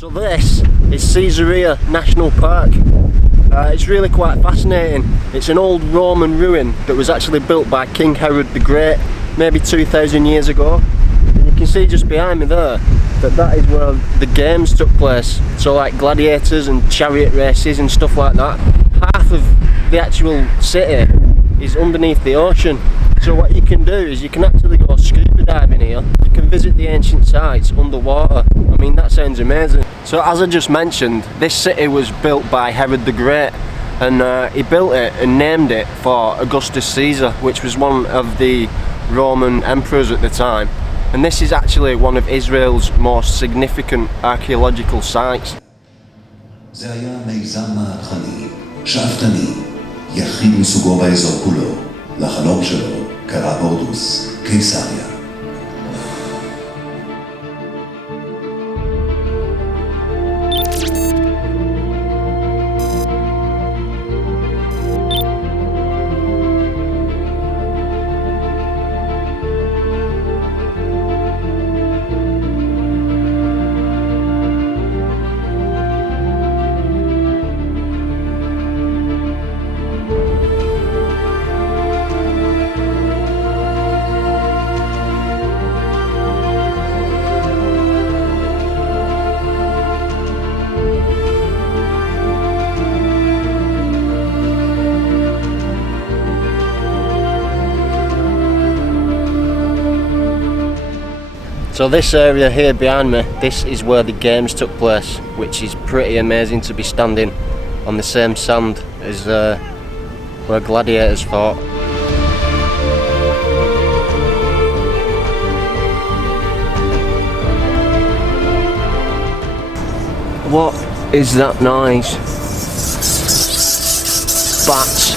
So this is Caesarea National Park. It's really quite fascinating. It's an old Roman ruin that was actually built by King Herod the Great maybe 2,000 years ago. And you can see just behind me there that is where the games took place. So like gladiators and chariot races and stuff like that. Half of the actual city is underneath the ocean. So what you can do is you can actually go scuba diving here. You can visit the ancient sites underwater. I mean, that sounds amazing. So as I just mentioned, this city was built by Herod the Great, and he built it and named it for Augustus Caesar, which was one of the Roman emperors at the time. And this is actually one of Israel's most significant archaeological sites. זה היה מיזם מהפכני, שאפתני, יחיד מסוגו באזור כולו. לחלום שלו קרא בורדוס קיסריה. So this area here behind me, this is where the games took place, which is pretty amazing to be standing on the same sand as where gladiators fought. What is that noise? Bats.